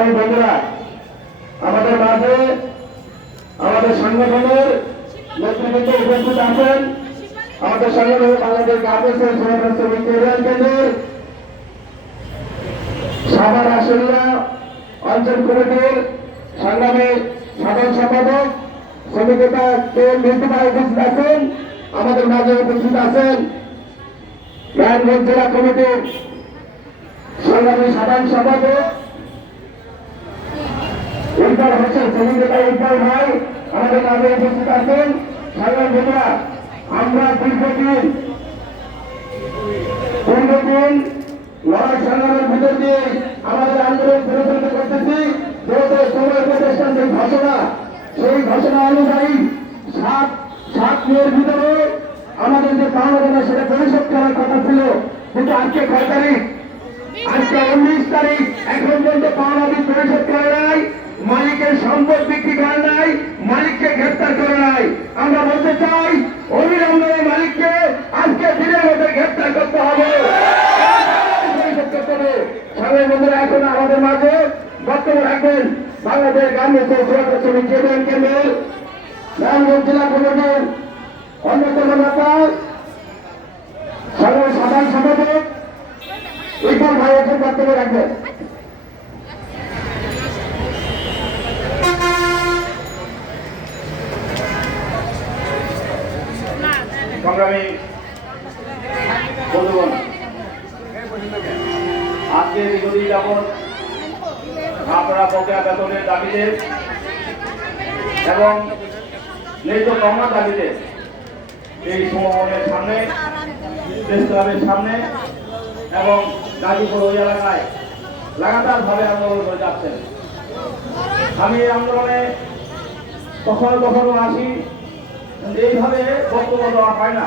সংগ্রামী বন্ধুরা আমাদের মাঝে আমাদের সংগঠনের নেতৃবৃন্দ উপস্থিত আছেন। আমাদের সংগঠনের বাংলাদেশ গার্মেন্টসের সমাজ কল্যাণ কেন্দ্রের সাভার আসলিয়া অঞ্চল কমিটির সংগ্রামী সাধারণ সম্পাদক শ্রমিকতা কে মৃত্যু উপস্থিত আছেন। আমাদের মাঝে উপস্থিত আছেন রায়গঞ্জ জেলা কমিটির সংগ্রামী সাধারণ সম্পাদক ইকবাল হোসেন শ্রমিকতা ইকবাল ভাই, আমাদের মাঝে উপস্থিত আছেন। সাধারণ বন্ধুরা আমরা দীর্ঘদিন দীর্ঘদিন লড়াই সংগ্রামের ভিতর দিয়ে আমাদের আন্দোলন পরিচালিত করতেছি। যেহেতু সময় প্রতিষ্ঠান যে ঘোষণা, সেই ঘোষণা অনুযায়ী সাত সাত মেয়ের ভিতরে আমাদের যে পাওনা সেটা পরিশোধ করার কথা ছিল। কিন্তু আজকে কয় তারিখ? আজকে উনিশ তারিখ। এখন পর্যন্ত পাওনা বিল পরিশোধ করে নাই মালিকের সম্পদ বিক্রি করে নাই মালিককে গ্রেপ্তার করে নাই আমরা বলতে চাই অবিলম্বে মালিককে আজকে দিনের মধ্যে গ্রেপ্তার করতে হবে পরিশোধ করতে হবে সামনের বন্ধুরা এখন আমাদের মাঝে বক্তব্য রাখবেন বাংলাদেশ গার্মেন্টস সুরক্ষা শ্রমিক চেয়ারম্যান কেন্দ্রের নারায়ণগঞ্জ জেলা কমিটির অন্যতম নেতা সাধারণ সাধারণ সম্পাদক ইকবাল ভাই এখন বক্তব্য রাখবেন সংগ্রামী বন্ধুগণ আজকে দীর্ঘদিন যাবৎ আপনারা বকেয়া বেতনের দাবিতে এবং ন্যায্য কমার দাবিতে এই সমবনের সামনে, প্রেস ক্লাবের সামনে এবং গাজীপুর ওই এলাকায় লাগাতারভাবে আন্দোলন করে যাচ্ছেন। আমি এই আন্দোলনে কখনো কখনো আসি এইভাবে বক্তব্য দেওয়া হয় না।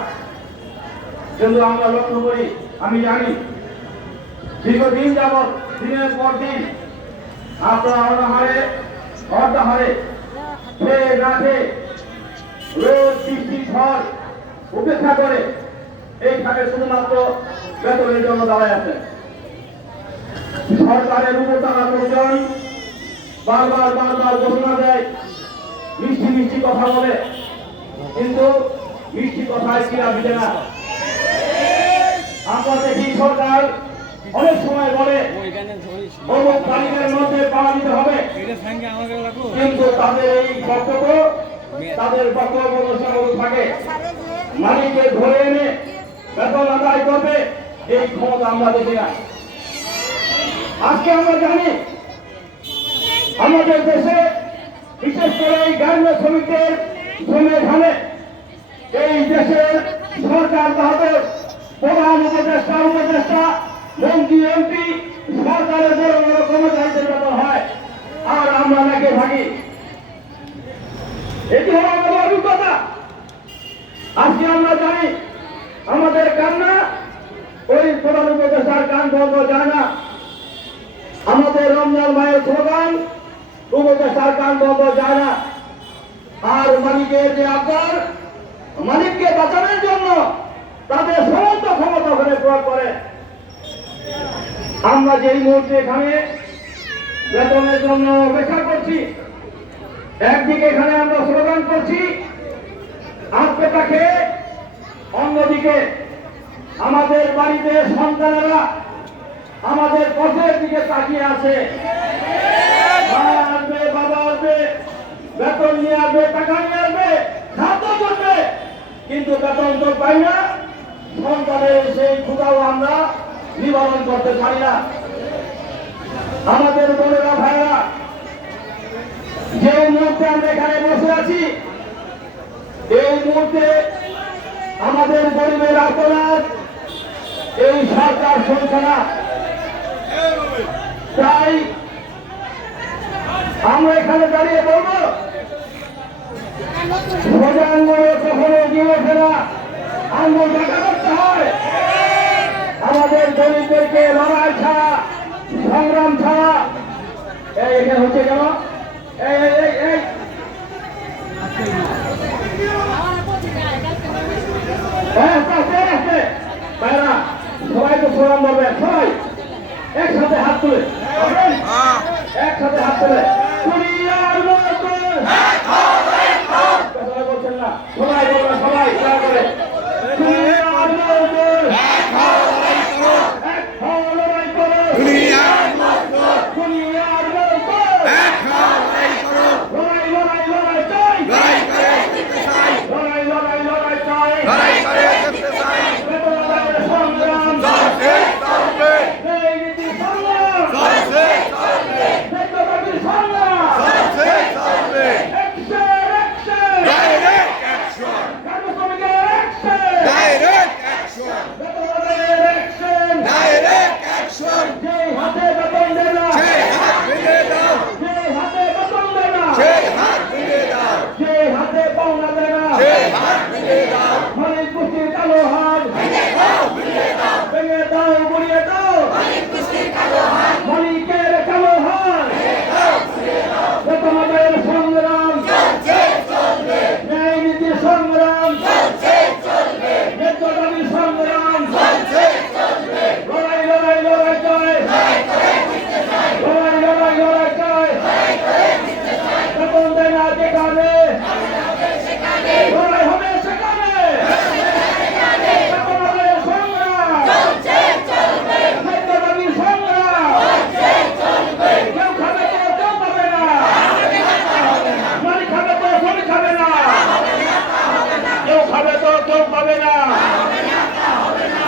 কিন্তু আমরা লক্ষ্য করি, আমি জানি, দীর্ঘদিন যাবৎ, দিনের পর দিন, আপনারা অনাহারে অর্ধাহারে খেয়ে না খেয়ে রোদ বৃষ্টি, ঝড় উপেক্ষা করে এইখানে শুধুমাত্র বেতনের জন্য দাঁড়ায় আছেন সরকারের উপর তারা লোকজন বারবার বারবার ঘোষণা দেয়, মিষ্টি মিষ্টি কথা বলে। কিন্তু মিষ্টি কথায় কিনা দিতে না। আমরা দেখি সরকার অনেক সময় বলে অমুক তালিকার মধ্যে পাওয়া দিতে হবে। কিন্তু তাদের এই বক্তব্য, তাদের বক্তব্য অনুসরণ থাকে। মালিককে ধরে এনে বেতন আদায় করবে, এই ক্ষমতা আমরা দেখি না। আজকে আমরা জানি, আমাদের দেশে বিশেষ করে এই গার্মেন্ট শ্রমিকদের শ্রমে ধানে এই দেশের সরকার তাদের প্রধান উপদেষ্টা উপদেষ্টা মন্ত্রী, এমপি, সরকারের বড় বড় কর্মচারীদের বেতন হয়। আর আমরা নাকি ভাগি। এটি হলো আমাদের অভিজ্ঞতা। আজকে আমরা জানি, আমাদের কান্না, ওই প্রধান উপদেষ্টার গান বন্ধ যায় না। আমাদের রমজান ভাইয়ের স্লোগান, উপদেষ্টার গান বন্ধ যায় না। আর মালিকের যে আকার মালিককে বাঁচানোর জন্য তাদের সমস্ত ক্ষমতা ওখানে প্রয়োগ করে। আমরা যে এই মুহূর্তে এখানে বেতনের জন্য অপেক্ষা করছি, একদিকে এখানে আমরা স্লোগান করছি আত্মটা খেয়ে অন্যদিকে আমাদের বাড়িতে সন্তানেরা আমাদের পথের দিকে তাকিয়ে আছে। আসবে, বাবা আসবে, বেতন নিয়ে আসবে, টাকা নিয়ে আসবে, খাদ্য করবে, কিন্তু বেতন তো পাই না। সন্তানের সেই ক্ষুদাও আমরা নিবারণ করতে পারি না। আমাদের বোনেরা ভাইরা যে মুহূর্তে আমরা এখানে বসে আছি, এই মুহূর্তে আমাদের গরিবের আপনার এই সরকার চলছে না তাই আমরা এখানে দাঁড়িয়ে বলব সোজা কখনো ওঠে আঙ্গুল দেখা করতে আমাদের গরিবদেরকে লড়াই ছাড়া সংগ্রাম ছাড়া। এই এখানে হচ্ছে কেন? এই এই এই হ্যাঁ, সবাই তো প্রোগ্রাম করবে সবাই একসাথে হাত তুলে। হ্যাঁ। একসাথে হাত তুলে। কুড়িয়ার পদক পাবে না।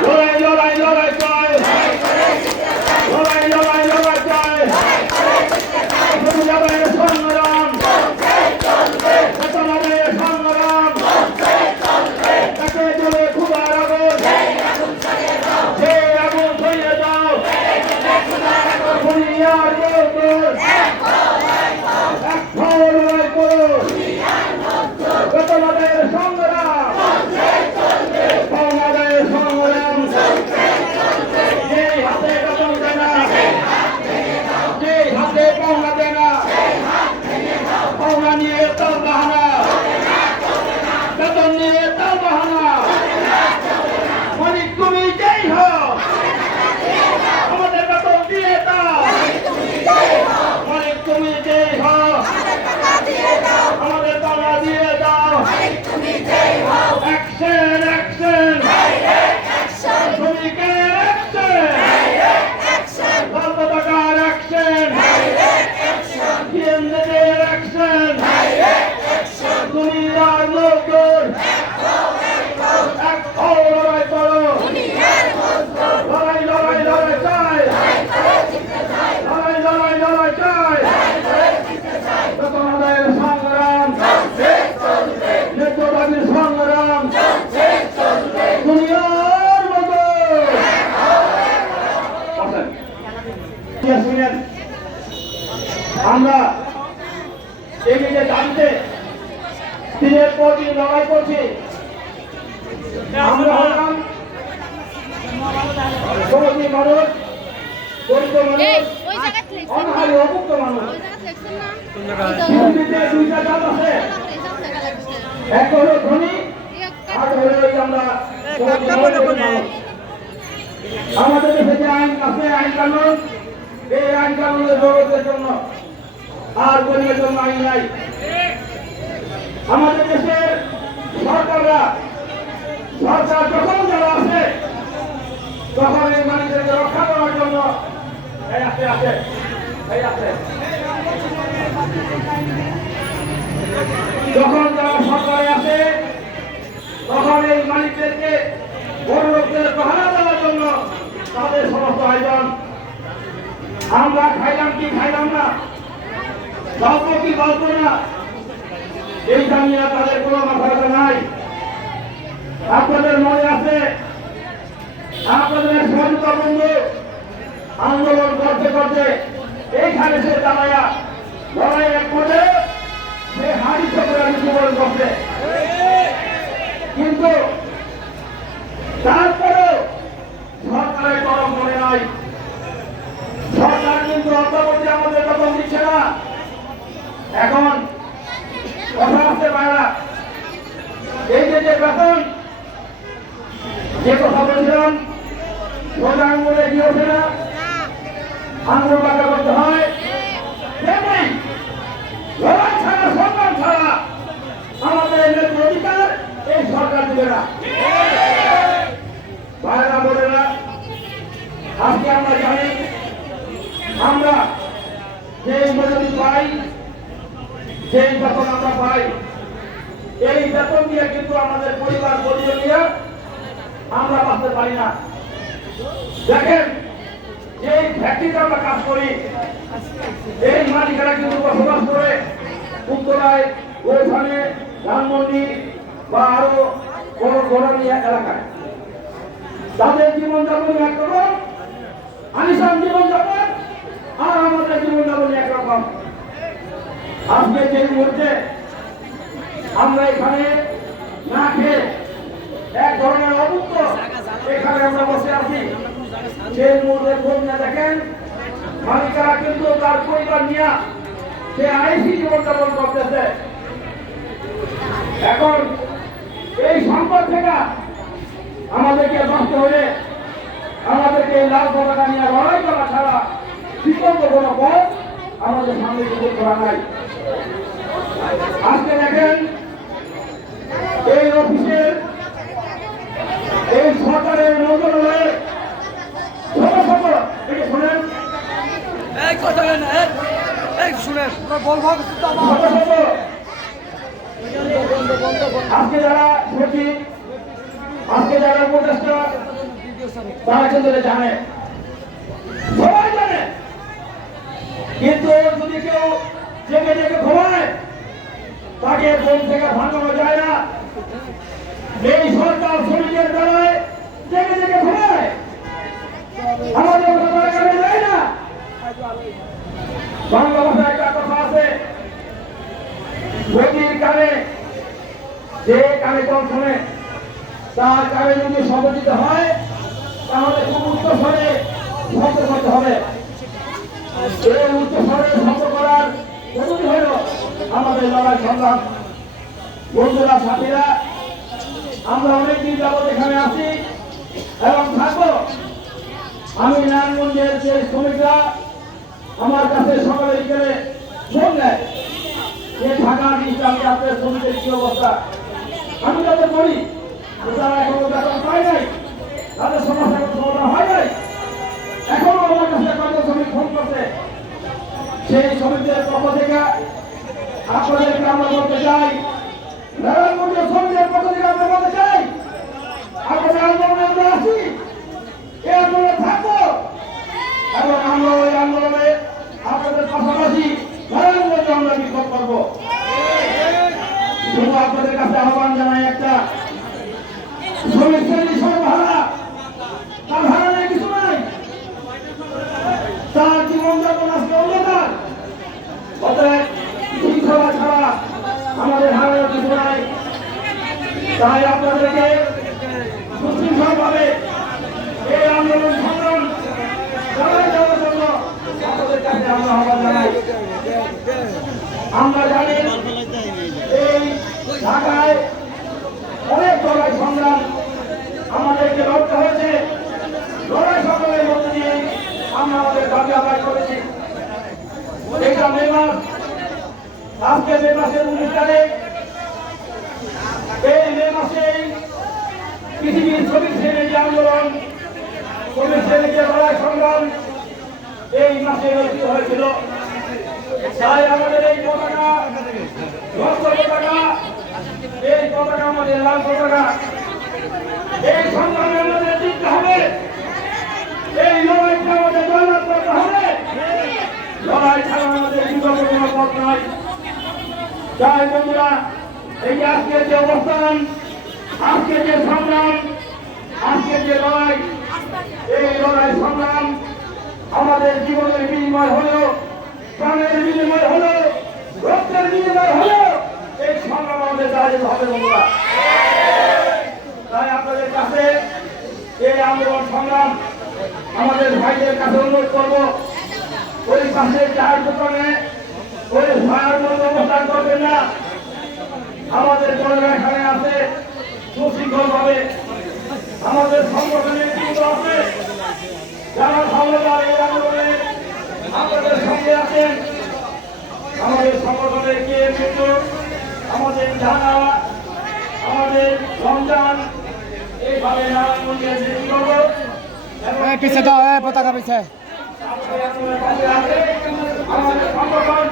লড়াই লড়াই লড়াই চাই। লড়াই লড়াই লড়াই চাই। যাবে সংগ্রাম। যাবে সংগ্রাম। তাকে জলে খুবার আগুন। সে আগুন ছড়িয়ে দাও। দুনিয়ার এক খবর লড়াই করো। বেতন সংগ্রাম। আমাদের দেশে আইন আছে আইন কানুন। এই আইন কানুনের জগতের জন্য আর গরিবের জন্য আইন নাই। আমাদের দেশের সরকাররা সরকার যখন যারা আছে তখন এই মানুষদেরকে রক্ষা করার জন্য যখন যারা সরকারে আছে তখন এই মালিকদেরকে বড় লোকদের পাহারা দেওয়ার জন্য তাদের সমস্ত আয়োজন। আমরা খাইলাম কি খাইলাম না? গল্প কি গল্প না? এই জানিয়া তাদের কোনো মাথা নাই। আপনাদের মনে আছে? আপনাদের সন্ত বন্ধু আন্দোলন করতে করতে এইখানে সে দাঁড়াইয়া লড়াই এক করে সে হাড়ি চক্রে মৃত্যুবরণ করছে কিন্তু পাই এই বেতন দিয়ে কিন্তু আমাদের পরিবার নিয়ে আমরা বাঁচতে পারি না। দেখেন যে ফ্যাক্টরিতে আমরা কাজ করি, এই মালিকেরা কিন্তু বসবাস করে উত্তরায়, ওখানে ধানমন্ডি বা আরও বড় গড়ানি এলাকায়। তাদের জীবনযাপন একরকম, আলিশান জীবনযাপন, আর আমাদের জীবনযাপন একরকম। আজকে যে মুহূর্তে আমরা এখানে না খেয়ে এক ধরনের অবুক্ত এখানে আমরা বসে আছি। সেই মুহূর্তে না দেখেন, মালিকারা কিন্তু তার পরিবার নিয়ে সে আইসি জীবনযাপন করতেছে। এখন এই সম্পদ থেকে আমাদেরকে বাঁচতে হলে আমাদেরকে লাল পতাকা নিয়ে লড়াই করা ছাড়া বিকল্প কোনো পথ আমাদের সামনে কিছু করা নাই। আজকে দেখেন এই অফিসের এই সরকারের মন্ত্রণালয়ে ছোট ছোট এই শোনেন। শুনেন আজকে যারা সচিব আজকে যারা উপদেষ্টা তারা কিন্তু এটা জানে। সবাই জানে। কিন্তু যদি কেউ জেগে জেগে ঘুমায় তাকে ঘুম থেকে ভাঙানো যায় না। এই সরকার শ্রমিকের বেলায় জেগে জেগে ঘুমায় আমাদের যায় না। বাংলা ভাষায় একটা কথা আছে। গতির কানে, যে কানে কম শোনে, তার কানে যদি শব্দ দিতে হয়, তাহলে খুব উচ্চ স্বরে শব্দ করতে হবে। এই উচ্চ স্বরে শব্দ করার পদ্ধতি হল আমাদের লড়াই সংগ্রাম। বন্ধুরা সাথীরা আমরা অনেকদিন যাবত এখানে আছি এবং থাকব। আমি নারায়ণগঞ্জের যে শ্রমিকরা, আমার কাছে সকালে বিকেলে ফোন নেয় যে ডিজিটাল আপনার শ্রমিকের কি অবস্থা? আমি তাদের বলি তারা এখনও বেতন পায় নাই, তাদের সমস্যা কোনো সমাধান হয় নাই, এখনও আমার কাছে কত শ্রমিক ফোন করছে। সেই শ্রমিকদের পক্ষ থেকে আপনাদেরকে আমরা বলতে চাই নারায়ণগঞ্জের শ্রমিকদের পক্ষ থেকে আমরা বলতে চাই আপনাদের আন্দোলনে আমরা আছি এই আন্দোলনে থাকব এবং আমরা ওই আন্দোলনে আপনাদের পাশাপাশি নারায়ণগঞ্জে আমরা বিক্ষোভ করব শুধু আপনাদের কাছে আহ্বান জানাই একটা শ্রমিক শ্রেণি সব ভাড়া তার ভাড়া নেই কিছু নাই তার জীবনযাপন আজকে অন্ধকার অতএব শৃঙ্খলা ছাড়া আমাদের হারানোর কিছু নাই তাই আপনাদেরকে সুশৃঙ্খলভাবে এই আন্দোলন সংগ্রাম চালিয়ে যাওয়ার জন্য আপনাদের কাছে আমরা আহ্বান জানাই আমরা জানি এই ঢাকায় অনেক লড়াই সংগ্রাম আমাদেরকে লড়তে হয়েছে লড়াই সংগ্রামের মধ্যে দিয়ে আমরা আমাদের দাবি আদায় করেছি এটা আজকে মে মাসের উনিশ এই মে মাসে পৃথিবীর শ্রমিক শ্রেণির যে আন্দোলন শ্রমিক শ্রেণির যে লড়াই সংগ্রাম এই মাসে অনুষ্ঠিত হয়েছিল। তাই আমাদের এই পতাকা পতাকা, এই পতাকা আমাদের লাল পতাকা। এই সংগ্রামে আমাদের জিততে হবে। এই লড়াইটা আমাদের জয়লাভ করতে হবে লড়াই ছাড়া আমাদের কোনো পথ নাই বন্ধুরা, এই আজকের যে অবস্থান আজকে যে সংগ্রাম আজকে যে লড়াই, এই লড়াই সংগ্রাম আমাদের জীবনের বিনিময় হলো, প্রাণের বিনিময় হলো, রক্তের বিনিময় হলো, এই সংগ্রাম আমাদের দাঁড়িয়ে হবে বন্ধুরা। তাই আপনাদের কাছে এই আন্দোলন সংগ্রাম আমাদের ভাইদের কাছে অনুরোধ করব, ওই পাশে চার দোকানে ওই মতো অবস্থান করবেন না। আমাদের বোনেরা এখানে আছে সুশৃঙ্খল ভাবে আমাদের সংগঠনের নেতৃত্ব আছে যারা ভালোবার এই আন্দোলনে আমাদের সঙ্গে আছেন। আমাদের সংগঠনের কে মিত্র? আমাদের জানা আমাদের রমজান। এইভাবে নারায়ণগঞ্জে করব দাও এ পতাকা পিছে। আমাদের সংগঠন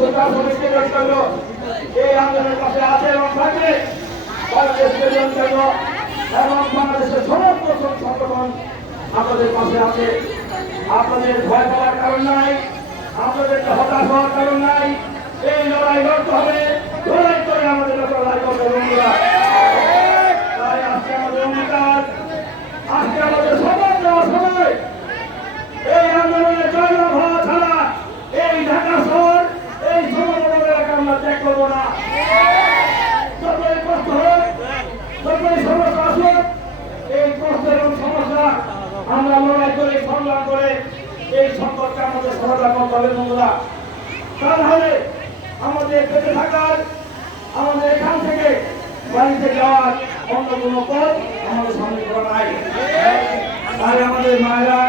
জাতীয় গোটা এই আন্দোলনের পাশে আছে এবং থাকবে বাংলাদেশ কেন্দ্রীয় সংঘ এবং বাংলাদেশের সমস্ত সংগঠন আপনাদের পাশে আছে। আপনাদের ভয় পাওয়ার কারণ নাই, আপনাদেরকে হতাশ হওয়ার কারণ নাই। এই লড়াই লড়তে হবে, লড়াই করে আমাদের লড়াই করতে হবে বন্ধুরা। আজকে আমাদের অঙ্গীকার, আজকে আমাদের সবার দেওয়ার সময় এই আন্দোলনে জয়লাভ হওয়া ছাড়া এই ঢাকা শহর এই সমগ্র এলাকা আমরা ত্যাগ করব না যতই কষ্ট হোক যতই সমস্যা আসুক এই কষ্ট এবং সমস্যা আমরা লড়াই করে সংগ্রাম করে এই সম্পর্কে আমাদের সমাধান করতে হবে বন্ধুরা। তা নাহলে আমাদের বেঁচে থাকার, আমাদের এখান থেকে বাড়িতে যাওয়ার অন্য কোনো পথ আমাদের সামনে করা নাই। তাহলে আমাদের মায়েরা